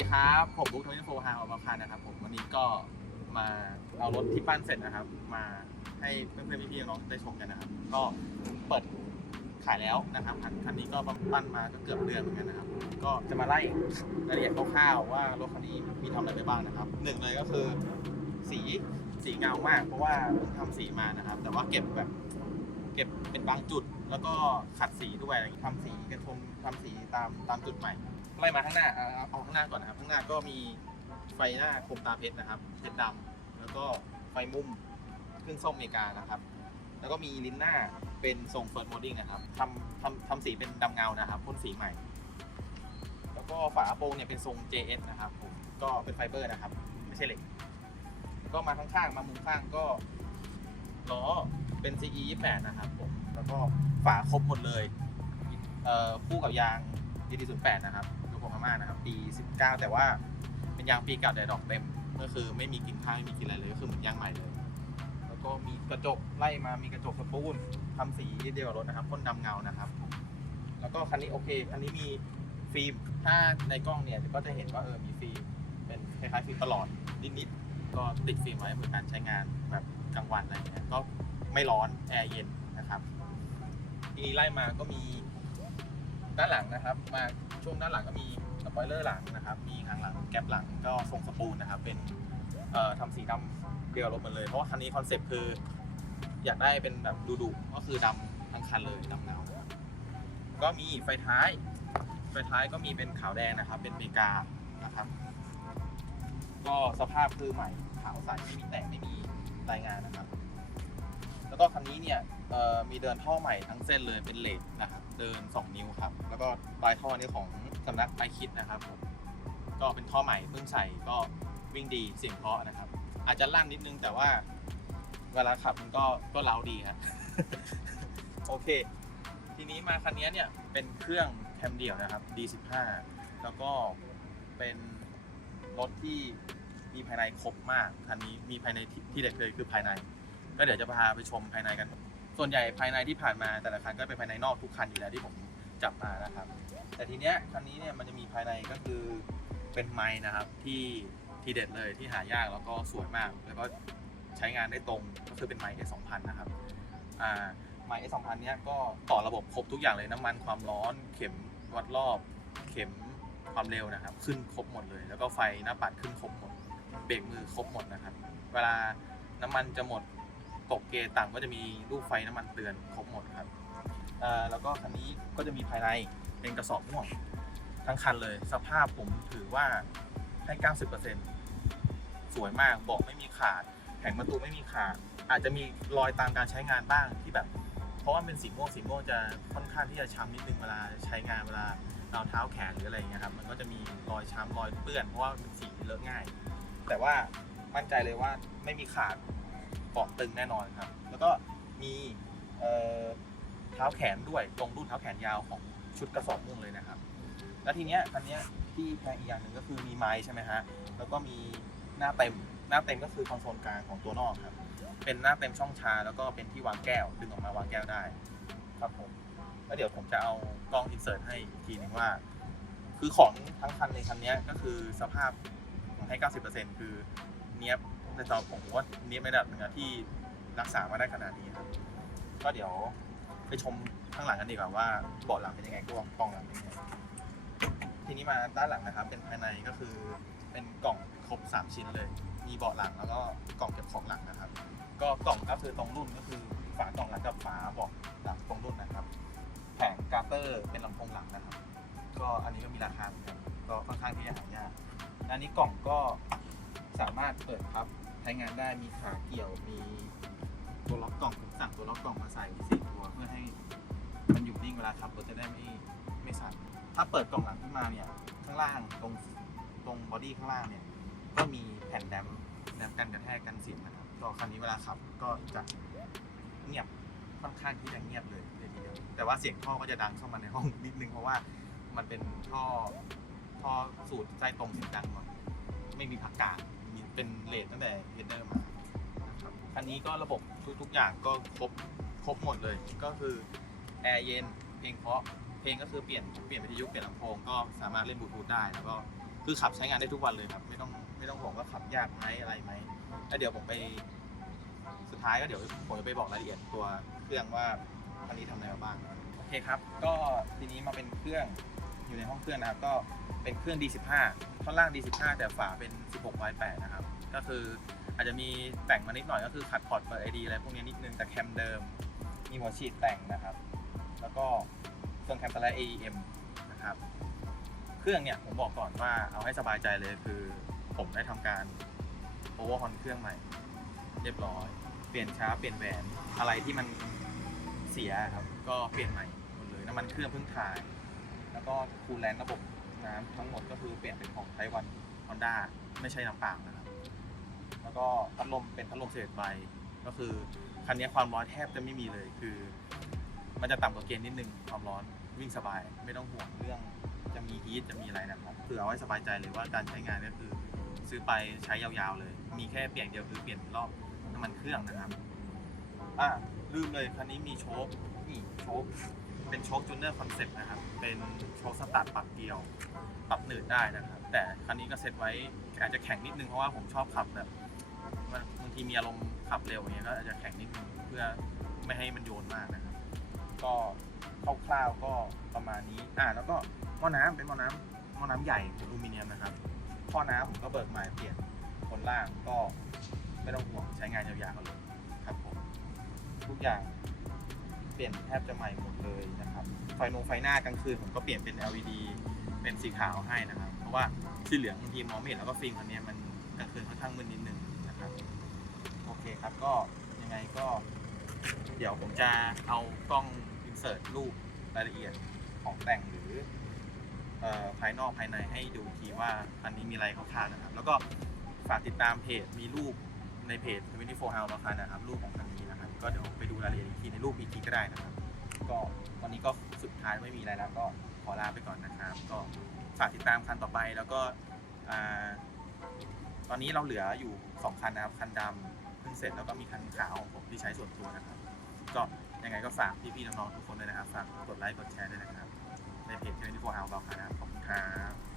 ีครับผมบุ๊กทวินโฟฮาออกมาพานะครับผมวันนี้ก็มาเอารถที่ปั้นเสร็จนะครับ มาให้เพื่อนๆพี่ๆน้องๆได้ชมกันนะครับ ก็เปิดขายแล้วนะครับคันนี้ก็ปั้นมาก็เกือบเดือนเหมือนกันนะครับ ก็จะมาไล่รายละเอียดคร่าวๆว่ารถคันนี้มีทำอะไรไปบ้างนะครับหนึ่งเลยก็คือ สีสีเงามาก เพราะว่าเพิ่งทำสีมานะครับ แต่ว่าเก็บแบบ เก็บเป็นบางจุด แล้วก็ขัดสีด้วยอะไรอย่างงี้ทำสีกระทงทำสีตามตามจุดใหม่ไล่มาข้างหน้าเอาเอาเอาข้างหน้าก่อนนะครับข้างหน้าก็มีไฟหน้าคมตาเพชรนะครับเพชรดำแล้วก็ไฟมุมเครื่องส้มอเมริกานะครับ แล้วก็มีลิ้นหน้าเป็นทรงเฟิร์สโมดิ้งนะครับทำทำทำสีเป็นดำเงานะครับพ่นสีใหม่ แล้วก็ฝาโปรงเนี่ยเป็นทรง JS นะครับผมก็เป็นไฟเบอร์นะครับ ไม่ใช่เหล็ก ก็มาข้างๆมามุมข้างก็ล้อเป็น CE 28นะครับผมแล้วก็ ฝาครบหมดเลยเอ่อคู่กับยาง DD 08 นะครับโยโกฮาม่านะครับ ปี 19 แต่ว่าเป็นยางปีเก่าแต่ดอกเต็ม ก็คือไม่มีกลิ่นข้าวไม่มีกลิ่นอะไรเลยก็คือเหมือนยางใหม่เลย แล้วก็มีกระจกไล่มามีกระจกสปูนทำสีเดียวกับรถนะครับพ่นดำเงานะครับ แล้วก็คันนี้โอเคคันนี้มีฟิล์มถ้าในกล้องเนี่ยก็จะเห็นว่าเออมีฟิล์มเป็นคล้ายๆฟิล์มตลอดนิดๆก็ติดฟิล์มไว้เพื่อการใช้งานแบบกลางวันอะไรเงี้ยก็ไม่ร้อนแอร์เย็นนะครับ ทีนี้ไล่มาก็มีด้านหลังนะครับ มาช่วงด้านหลังก็มีสปอยเลอร์หลังนะครับ มีหางหลังแก๊ปหลังก็ทรงสปูนนะครับ เป็นเอ่อทำสีดำเดียวกับรถหมดเลย เพราะว่าคันนี้คอนเซ็ปต์คือ อยากได้เป็นแบบดุดุก็คือดำทั้งคันเลยดำเงาก็มีไฟท้าย ไฟท้ายก็มีเป็นขาวแดงนะครับ เป็นเมกานะครับ ก็สภาพคือใหม่ขาวใสไม่มีแตกไม่มีรายงานนะครับ ก็คันนี้เนี่ยมีเดินท่อใหม่ทั้งเส้นเลยเป็นเลดนะครับเดิน 2 นิ้วครับ แล้วก็ปลายท่อนี้ของสำนักไอคิดนะครับผมก็เป็นท่อใหม่เพิ่งใส่ก็วิ่งดีเสียงเพราะนะครับ อาจจะลั่นนิดนึงแต่ว่า เวลาขับมันก็ก็เล้าดีครับโอเค ทีนี้มาคันนี้เนี่ยเป็นเครื่องแคมเดี่ยวนะครับ D15 แล้วก็เป็นรถที่มีภายในครบมากคันนี้มีภายในที่ที่เด็ดเลยคือภายใน ก็เดี๋ยวจะพาไปชมภายในกัน ส่วนใหญ่ภายในที่ผ่านมาแต่ละคันก็เป็นภายในนอกทุกคันอยู่แล้วที่ผมจับมานะครับ แต่ทีเนี้ยคันนี้เนี่ยมันจะมีภายในก็คือเป็นไม้นะครับที่ทีเด็ดเลยที่หายากแล้วก็สวยมาก แล้วก็ใช้งานได้ตรงก็คือเป็นไม้ S2000 นะครับอ่าไม้ S2000 เนี้ยก็ต่อระบบครบทุกอย่างเลยน้ำมันความร้อนเข็มวัดรอบเข็มความเร็วนะครับ ขึ้นครบหมดเลย แล้วก็ไฟหน้าปัดขึ้นครบหมดเบรกมือครบหมดนะครับ เวลาน้ำมันจะหมด ตกเกยร์ต่ำก็จะมีรูปไฟน้ำมันเตือนครบหมดครับเอ่อแล้วก็คันนี้ก็จะมีภายในเป็นกระสอบม่วงทั้งคันเลย สภาพผมถือว่าให้ 90%สวยมากเบอกไม่มีขาดแผงประตูไม่มีขาด อาจจะมีรอยตามการใช้งานบ้างที่แบบ เพราะว่าเป็นสีม่วงสีม่วงจะค่อนข้างที่จะช้ำนิดนึงเวลาใช้งานเวลาเราเท้าแขนหรืออะไรเงี้ยครับมันก็จะมีรอยช้ำรอยเปื้อนเพราะว่าเป็นสีเลอะง่าย แต่ว่ามั่นใจเลยว่าไม่มีขาด เกาะตึงแน่นอนครับ แล้วก็มีเท้าแขนด้วยตรงรุ่นเท้าแขนยาวของชุดกระสอบม่งเลยนะครับ แล้วทีเนี้ยอันเนี้ยที่แพงอีกอย่างหนึ่งก็คือมีไม้ใช่ไหมฮะ แล้วก็มีหน้าเต็ม หน้าเต็มก็คือคอนโซลกลางของตัวนอกครับ เป็นหน้าเต็มช่องชาแล้วก็เป็นที่วางแก้วดึงออกมาวางแก้วได้ครับผม แล้วเดี๋ยวผมจะเอากล้องอินเสิร์ตให้อีกทีนึงว่า คือของทั้งคันในคันเนี้ยก็คือสภาพผมให้ 90%คือเนี้ยบ ในตอนผมว่านี้ยบในระดับหนึงอะที่รักษามาได้ขนาดนี้ครับ ก็เดี๋ยวไปชมข้างหลังกันดีกว่าว่าเบาะหลังเป็นยังไงกล้องกล้องหลังเป็นยังไงทีนี้มาด้านหลังนะครับ เป็นภายในก็คือเป็นกล่องครบ3ชิ้นเลย มีเบาะหลังแล้วก็กล่องเก็บของหลังนะครับ ก็กล่องก็คือตรงรุ่นก็คือฝากล่องหลังกับฝาเบาะหลังตรงรุ่นนะครับ แผงกาเตอร์เป็นลำโพงหลังนะครับ ก็อันนี้ก็มีราคาเหมือนกันก็ค่อนข้างที่จะหายากอันนี้กล่องก็สามารถเปิดพับ ใช้งานได้มีขาเกี่ยวมีตัวล็อกกล่องผมสั่งตัวล็อกกล่องมาใส่สี่ตัวเพื่อให้มันอยู่นิ่งเวลาขับรถจะได้ไม่ไม่สั่นถ้าเปิดกล่องหลังขึ้นมาเนี่ยข้างล่างตรงตรงบอดี้ข้างล่างเนี่ยก็มีแผ่นแดมแดมกันกระแทกกันเสียงนะครับก็คันนี้เวลาขับก็จะเงียบค่อนข้างที่จะเงียบเลยเลยทีเดียวแต่ว่าเสียงท่อก็จะดังเข้ามาในห้องนิดนึงเพราะว่ามันเป็นท่อท่อสูตรไส้ตรงเสียงดังหน่อยไม่มีผักกาดมี เป็นเลทตั้งแต่เฮดเดอร์มาครับคันนี้ก็ระบบทุกๆอย่างก็ครบครบหมดเลย ก็คือแอร์เย็นเพลงเพราะเพลงก็คือเปลี่ยนเปลี่ยนวิทยุเปลี่ยนลำโพงก็สามารถเล่นบลูทูธได้แล้วก็คือขับใช้งานได้ทุกวันเลยครับ ไม่ต้องไม่ต้องห่วงว่าขับยากไหมอะไรไหมแล้วเดี๋ยวผมไป สุดท้ายก็เดี๋ยวผมจะไปบอกรายละเอียดตัวเครื่องว่าคันนี้ทำอะไรมาบ้างโอเคครับ ก็ทีนี้มาเป็นเครื่องอยู่ในห้องเครื่องนะครับก็ เป็นเครื่อง D15 ท่อนล่าง D15 แต่ฝาเป็น 16 y 8 นะครับ ก็คืออาจจะมีแต่งมานิดหน่อยก็คือขัดพอร์ตเปิด ID อะไรพวกนี้นิดนึงแต่แคมเดิม มีหัวฉีดแต่งนะครับ แล้วก็เครื่องแคมสไลด์ AEM นะครับ เครื่องเนี่ยผมบอกก่อนว่าเอาให้สบายใจเลยคือผมได้ทำการโอเวอร์ฮอนเครื่องใหม่ เรียบร้อย เปลี่ยนช้าเปลี่ยนแหวนอะไรที่มันเสียครับ ก็เปลี่ยนใหม่หมดเลยน้ำมันเครื่องเพิ่งถ่าย แล้วก็คูลแลนระบบ น้ำทั้งหมดก็คือเปลี่ยนเป็นของไทวันฮอนด้าไม่ใช่น้ำเปล่านะครับ แล้วก็พัดลมเป็นพัดลมเศษใบ ก็คือคันนี้ความร้อนแทบจะไม่มีเลยคือ มันจะต่ำกว่าเกณฑ์นิดนึงความร้อนวิ่งสบาย ไม่ต้องห่วงเรื่องจะมีฮีทจะมีอะไรนะครับคือเอาให้สบายใจเลยว่าการใช้งานก็คือ ซื้อไปใช้ยาวๆเลย มีแค่เปลี่ยนเดียวคือเปลี่ยนรอบน้ำมันเครื่องนะครับอะลืมเลยคันนี้มีโชคนี่โชค เป็นโชคจูเนอร์คอนเซ็ปต์นะครับ เป็นโชคสตาร์ทปรับเกลียว ปรับหนืดได้นะครับ แต่คันนี้ก็เซตไว้อาจจะแข็งนิดนึงเพราะว่าผมชอบขับแบบมันบางทีมีอารมณ์ขับเร็วอย่างเงี้ยก็อาจจะแข็งนิดนึงเพื่อไม่ให้มันโยนมากนะครับ ก็คร่าวๆก็ประมาณนี้ อ่า แล้วก็หม้อน้ำเป็นหม้อน้ำหม้อน้ำใหญ่อลูมิเนียมนะครับท่อน้ำผมก็เบิกใหม่เปลี่ยนคนล่างก็ไม่ต้องห่วงใช้งานยาวๆเลยครับผมทุกอย่าง ปลี่ยนแทบจะใหม่หมดเลยนะครับไฟนงไฟหน้ากลางคืนผมก็เปลี่ยนเป็น LED เป็นสีขาวให้นะครับ เพราะว่าสีเหลืองบางทีมองไม่เห็นแล้วก็ฟิล์มคันนี้มันกลางคืนค่อนข้างมืดนิดนึงนะครับโอเคครับก็ยังไงก็ เดี๋ยวผมจะเอากล้องอินเสิร์ตรูปรายละเอียดของแต่งหรือภายนอกภายในให้ดูทีว่าอันนี้มีอะไรคร่าวๆนะครับ แล้วก็ฝากติดตามเพจมีรูปในเพจ24 House ราคานะครับ รูปของคันนี้ ก็เดี๋ยวไปดูรายละเอียดอีกทีในรูปอีกทีก็ได้นะครับ ก็วันนี้ก็สุดท้ายไม่มีอะไรแล้วก็ขอลาไปก่อนนะครับ ก็ฝากติดตามคันต่อไปแล้วก็ตอนนี้เราเหลืออยู่ 2 คันนะครับคันดำเพิ่งเสร็จแล้วก็มีคันขาวของผมที่ใช้ส่วนตัวนะครับ ก็ยังไงก็ฝากพี่ๆน้องๆทุกคนด้วยนะครับฝากกดไลค์กดแชร์ด้วยนะครับในเพจ24 House เราครับขอบคุณครับ